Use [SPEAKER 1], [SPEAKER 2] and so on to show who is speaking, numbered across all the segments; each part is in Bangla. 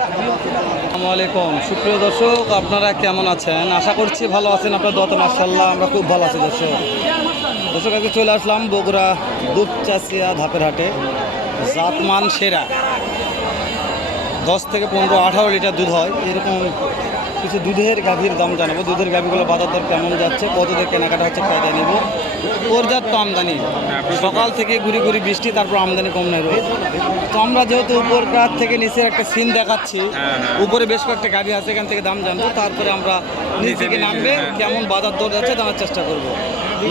[SPEAKER 1] আসসালামু আলাইকুম। সুপ্রিয় দর্শক, আপনারা কেমন আছেন? আশা করছি ভালো আছেন আপনার দত মার্শাল্লাহ আমরা খুব ভালো আছি দর্শক। দর্শক, আজকে চলে আসলাম বগুড়া দুপচাচিয়া ধাপের হাটে। জাতমান সেরা। দশ থেকে পনেরো, আঠারো লিটার দুধ হয়। এরকম কিছু দুধের গাভীর দাম জানাব। দুধের গাভীগুলো বাজার দর কেমন যাচ্ছে, কত কেনাকাটা হচ্ছে কায়দা নেব পর্যাপ্ত আমদানি। সকাল থেকে ঘুরি ঘুরি বৃষ্টি তারপর আমদানি কম নেই রোদ তো আমরা যেহেতু উপর উপরকার থেকে নিচের একটা সিন দেখাচ্ছি উপরে বেশ কয়েকটা গাড়ি আছে এখান থেকে দাম জানব তারপরে আমরা নিচ থেকে নামবে কেমন বাজার দর যাচ্ছে জানার চেষ্টা করব।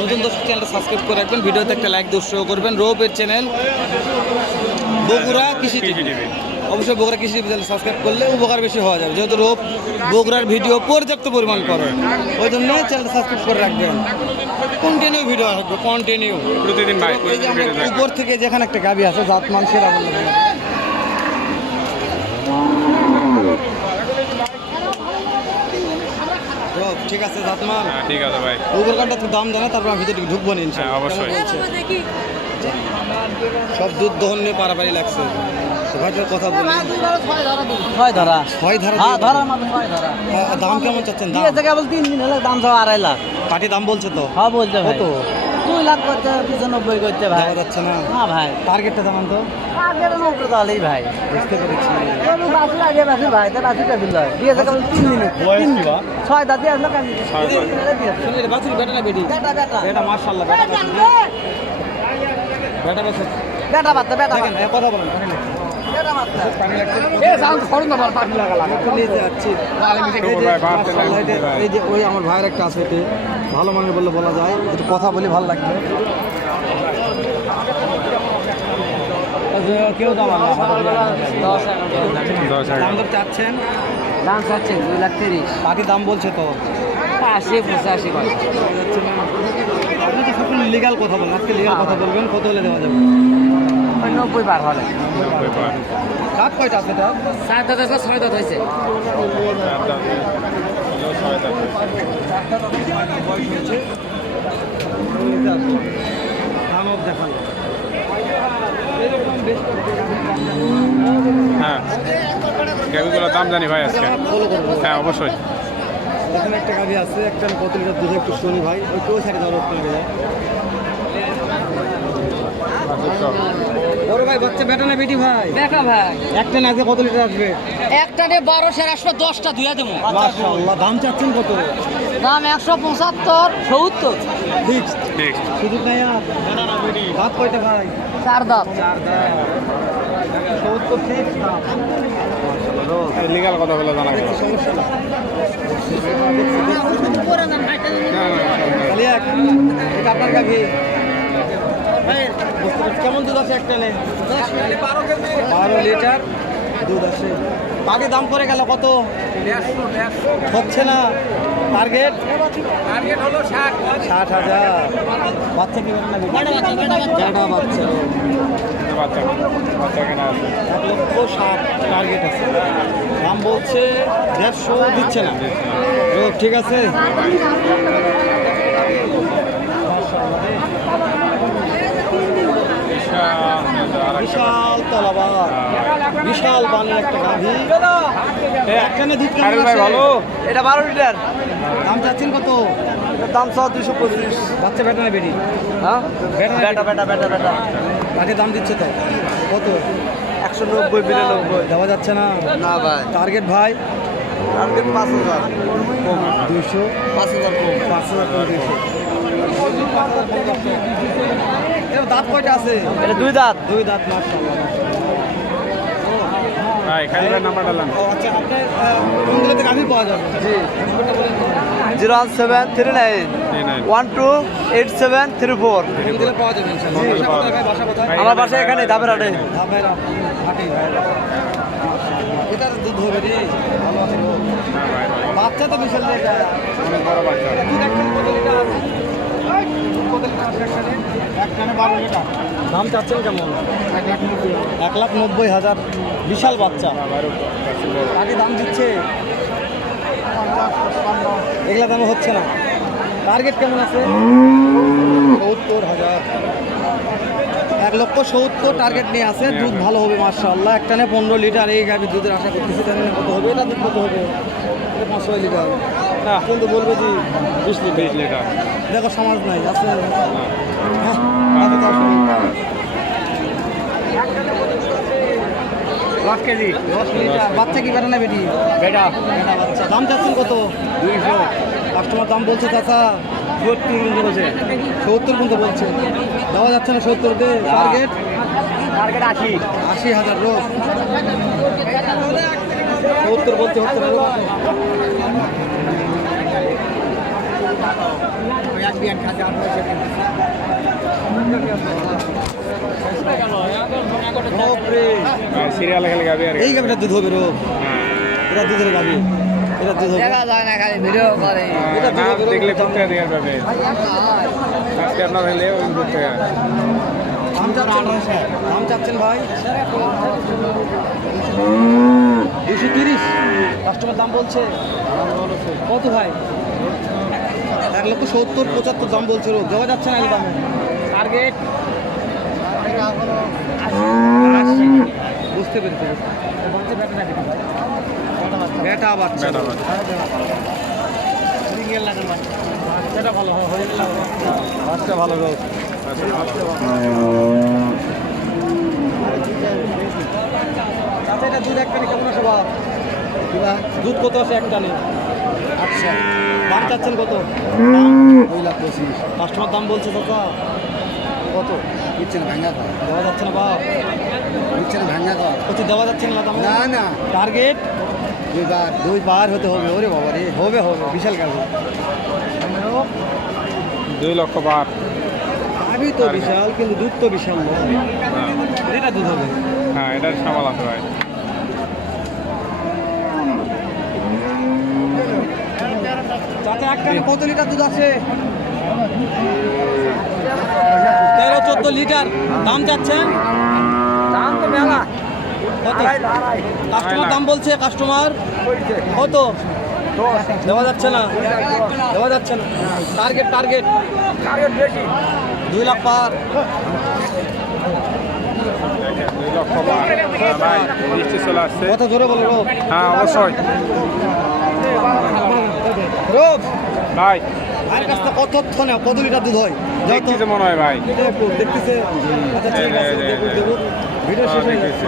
[SPEAKER 1] নতুন দর্শক চ্যানেলটা সাবস্ক্রাইব করে রাখবেন ভিডিওতে একটা লাইক উৎসাহ করবেন। রোপের চ্যানেল বগুড়া কৃষি টিভি। অবশ্যই বগুড়া কৃষি চ্যানেল সাবস্ক্রাইব করলে উপকার বেশি হওয়া যাবে। যেহেতু রোপ বগুড়ার ভিডিও পর্যাপ্ত পরিমাণ করে। ওই জন্য চ্যানেলটা সাবস্ক্রাইব করে রাখবেন। কন্টিনিউ ভিডিও আসবে কন্টিনিউ
[SPEAKER 2] প্রতিদিন ভাই
[SPEAKER 1] উপর থেকে যেখানে একটা গাবি আছে জাত মাংসের আবল ঠিক আছে জাতমান?
[SPEAKER 2] হ্যাঁ, ঠিক আছে ভাই।
[SPEAKER 1] উপর কাঠটা তো দাম জানা তারপর আমি ভিতরে ঢুকবো না ইনশাআল্লাহ।
[SPEAKER 2] হ্যাঁ, অবশ্যই।
[SPEAKER 1] সব দুধ দহন নিয়ে পারাপারি লাগছে। ভাইটার কথা বলি।
[SPEAKER 3] ছয় ধরা।
[SPEAKER 1] ছয় ধারা
[SPEAKER 3] হ্যাঁ
[SPEAKER 1] দিয়ে-
[SPEAKER 3] ধরা মাত্র ছয় ধরা।
[SPEAKER 1] আহ, দাম কেমন চাচ্ছেন? দাম?
[SPEAKER 3] দিয়েছে কেবল তিন দিন হলে দাম সব আড়াই লাখ।
[SPEAKER 1] পাটি দাম বলছে তো?
[SPEAKER 3] হ্যাঁ বলছে ভাই।
[SPEAKER 1] কত?
[SPEAKER 3] দুই লাখ করতে পঁচানব্বই করতে ভাই।
[SPEAKER 1] দেওয়া যাচ্ছে না।
[SPEAKER 3] হ্যাঁ ভাই।
[SPEAKER 1] টার্গেটটা জানান তো।
[SPEAKER 3] আগের নব্বই তাহলেই ভাই।
[SPEAKER 1] বুঝতে পেরেছি।
[SPEAKER 3] গরু আগে বাছুর ভাই তা বাছুরটা দিল। দিয়েছে কেবল তিন দিনে। তিন ছয় দাঁত দিয়ে আসলো কালি
[SPEAKER 2] ছয় দাঁত।
[SPEAKER 1] শুনে রে, বাছুর বেটা। না বেটি
[SPEAKER 3] বেটা বেটা
[SPEAKER 1] বেটা মাশাআল্লাহ বেটা
[SPEAKER 3] বাচ্চা। বেটা
[SPEAKER 1] দেখেন কথা বলেন। এই যে, ওই আমার ভাইয়ের একটা আছে ভালো মানের বললে বলা যায় একটু কথা বলি ভালো লাগবে। কেউ দাম চাচ্ছেন?
[SPEAKER 3] দাম চাচ্ছে দুই লাখ তিরিশ।
[SPEAKER 1] পাটি দাম বলছে তো।
[SPEAKER 3] আশি পঁচাশি করে।
[SPEAKER 1] আপনি তো সবসময় লিগাল কথা বলেন। আজকে লিগাল কথা বলবেন কত হলে দেওয়া যাবে?
[SPEAKER 3] নব্বই পার হলে।
[SPEAKER 1] রাত কয়টা আছে
[SPEAKER 3] দাঁত? আছে ছয় দাঁত হয়েছে।
[SPEAKER 2] দাঁতে দাঁতে হ্যাঁ। দাম জানি ভাই আজকে। হ্যাঁ অবশ্যই।
[SPEAKER 1] এখানে একটা গাড়ি আছে একটা কত লিটার দুধ একটু শুনি ভাই। ওই কেউ সাইডে যাওয়ার ওখানে যায় বড় ভাই বাচ্চা বেটা না বেটি ভাই?
[SPEAKER 3] দেখা ভাই।
[SPEAKER 1] একটা না আছে কত লিটার আসবে?
[SPEAKER 3] একটা রে বারো সের আসবে দশটা ধুয়ে দেবো।
[SPEAKER 1] মাশাআল্লাহ দাম চাচ্ছেন কত?
[SPEAKER 3] দাম একশো পঁচাত্তর সত্তর।
[SPEAKER 1] সুযোগ দাঁত কয়টা ভাই?
[SPEAKER 3] চার দাঁত।
[SPEAKER 1] চার দাঁত। সত্তর
[SPEAKER 2] লিগাল কথা বলে জানা গেল।
[SPEAKER 1] সমস্যা না
[SPEAKER 2] না, না,
[SPEAKER 1] খালি এক এটা আপনার গাভি কেমন দুধ আছে একটা নে বারো লিটার। দুধ আছে। আগে দাম করে গেল কত? হচ্ছে না। টার্গেট
[SPEAKER 3] টার্গেট হলো ষাট।
[SPEAKER 1] ষাট হাজার। বাচ্চা কি বেটা বাচ্চা এক লক্ষ ষাট টার্গেট আছে। দাম বলছে দেড়শো দিচ্ছে না। ও ঠিক আছে। বিশাল তলাবার বিশাল বানের একটা গাভী। একটা না দুধ কেমন
[SPEAKER 2] ভাই ভালো?
[SPEAKER 3] এটা বারো লিটার।
[SPEAKER 1] দাম চাচ্ছেন কত?
[SPEAKER 3] দাম সব দুশো পঁচিশ।
[SPEAKER 1] বাচ্চা বেটা না বেরি
[SPEAKER 3] হ্যাঁ?
[SPEAKER 1] বেটা
[SPEAKER 3] বেটা বেটা? বেটা বেটা
[SPEAKER 1] তাকে দাম দিচ্ছে তো কত?
[SPEAKER 3] একশো নব্বই বিরানব্বই।
[SPEAKER 1] দেওয়া যাচ্ছে না?
[SPEAKER 3] না ভাই।
[SPEAKER 1] টার্গেট ভাই?
[SPEAKER 3] টার্গেট পাঁচ হাজার।
[SPEAKER 1] কম। দুইশো?
[SPEAKER 3] পাঁচ হাজার কম।
[SPEAKER 1] পাঁচ হাজার এর দাঁত কয়টা আছে?
[SPEAKER 3] এটা দুই দাঁত।
[SPEAKER 1] দুই দাঁত আচ্ছা
[SPEAKER 3] zero one seven three nine. One two eight seven three four. আমার বাসা এখানে ধাপের হাটে।
[SPEAKER 1] ধাপের হাটেই ভাই। দাম চাচ্ছেন কেমন? এক লাখ নব্বই হাজার। বিশাল বাচ্চা। আগে দাম দিচ্ছে। এগুলা দামে হচ্ছে না। টার্গেট কেমন আছে? সত্তর হাজার। এক লক্ষ সত্তর টার্গেট নিয়ে আছে। দুধ ভালো হবে মার্শাল্লাহ একটানে পনেরো লিটার এই গাভি দুধের আশা করতেছি জানি না কত হবে? এটা দুধ কত হবে? পাঁচশো লিটার।
[SPEAKER 2] না
[SPEAKER 1] কিন্তু বলবে যে বিশ লিটার।
[SPEAKER 2] বিশ লিটার।
[SPEAKER 1] দেখো সমাজ নাই আছে। হ্যাঁ, নেই।
[SPEAKER 2] দশ কেজি।
[SPEAKER 1] দশ লিটার। বাচ্চা কি বেটা না বেটি
[SPEAKER 2] বেটা।
[SPEAKER 1] বেটা বাচ্চা। দাম চাচ্ছেন কত?
[SPEAKER 2] দুইশো।
[SPEAKER 1] কাস্টমার দাম বলছে চাচা।
[SPEAKER 2] সত্তর কিন্তু বলছে।
[SPEAKER 1] সত্তর পর্যন্ত বলছে। দেওয়া যাচ্ছে না সত্তর দে টার্গেট
[SPEAKER 2] টার্গেট আশি।
[SPEAKER 1] আশি হাজার রোগ সত্তর রোগ
[SPEAKER 2] সিরিয়ালে খেলে গাবি আর
[SPEAKER 1] এই গাভিটা দুধ হবে রোগ। এটা দুধের গাভি এটা দুধ হবে।
[SPEAKER 3] দেখা যায় না খালি ভিডিও করে।
[SPEAKER 1] এটা দুধ হবে,
[SPEAKER 2] দেখলে
[SPEAKER 1] রোগ।
[SPEAKER 2] করতে দেওয়ার পাবে আজকে আপনার হলে ওই করতে
[SPEAKER 1] দাম চাচ্ছেন? দাম চাচ্ছেন ভাই? দুশো তিরিশ। কাস্টমার দাম বলছে। কত ভাই? এক লক্ষ সত্তর পঁচাত্তর দাম বলছে রোজ দেওয়া যাচ্ছে না একদম টার্গেট বুঝতে পেরেছি বেটা বাচ্চা। সেটা ভালো হয় বাচ্চা। ভালো এটা দুধ একটা কেমন আছে বাপ দুধ কত আছে একটা নেই আচ্ছা দাম চাচ্ছেন কত? দুই লাখ পঁচিশ। কাস্টমার দাম বলছে দাদা কত?
[SPEAKER 3] দিচ্ছে না ভাঙা কর।
[SPEAKER 1] দেওয়া যাচ্ছে না বাপ।
[SPEAKER 3] দিচ্ছে না ভাঙা কর।
[SPEAKER 1] কত দেওয়া যাচ্ছে না দাম?
[SPEAKER 3] না না।
[SPEAKER 1] টার্গেট?
[SPEAKER 3] দুইবার।
[SPEAKER 1] দুই বার হতে হবে। ওরে বাবা রে হবে হবে। বিশাল কাজ।
[SPEAKER 2] দুই লক্ষ বার
[SPEAKER 1] আমি তো বিশাল কিন্তু দুধ তো বিশাল। নয় এটা দুধ হবে।
[SPEAKER 2] হ্যাঁ এটার সামাল আছে ভাই।
[SPEAKER 1] চাচা একটা কত লিটার দুধ আছে? তেরো চোদ্দ লিটার। দাম চাচ্ছেন
[SPEAKER 3] দাম তো মেলা।
[SPEAKER 1] কত? কাস্টমার দাম বলছে কাস্টমার? কত? দেওয়া যাচ্ছে না। দেওয়া যাচ্ছে না। Target target. দুই লাখ পার। কত জোরে বলো
[SPEAKER 2] হ্যাঁ অবশ্যই।
[SPEAKER 1] রোব
[SPEAKER 2] ভাই।
[SPEAKER 1] আর কাছে কত কত লিটার দুধ হয়?
[SPEAKER 2] দেখতেছে মনে হয় ভাই।
[SPEAKER 1] দেখতেছে? আচ্ছা ঠিক আছে। ভিডিও শেষ হয়ে গেছে।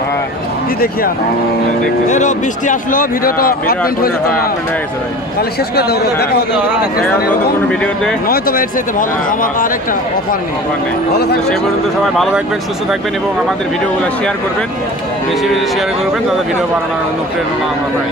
[SPEAKER 2] হ্যাঁ।
[SPEAKER 1] কি দেখি আর? বৃষ্টি আসলো ভিডিওটা হয়ে যেত তাহলে শেষ করে দেবো দেখা
[SPEAKER 2] নতুন কোনো ভিডিওতে।
[SPEAKER 1] নয় তো এর সাথে ভালো আমার আর একটা অফার নেই।
[SPEAKER 2] অফার নেই।
[SPEAKER 1] ভালো থাকবেন।
[SPEAKER 2] সে পর্যন্ত সবাই ভালো থাকবেন সুস্থ থাকবেন এবং আমাদের ভিডিওগুলো শেয়ার করবেন। বেশি বেশি শেয়ার করবেন তাদের ভিডিও বানানোর অনুপ্রেরণা আমরা পাই।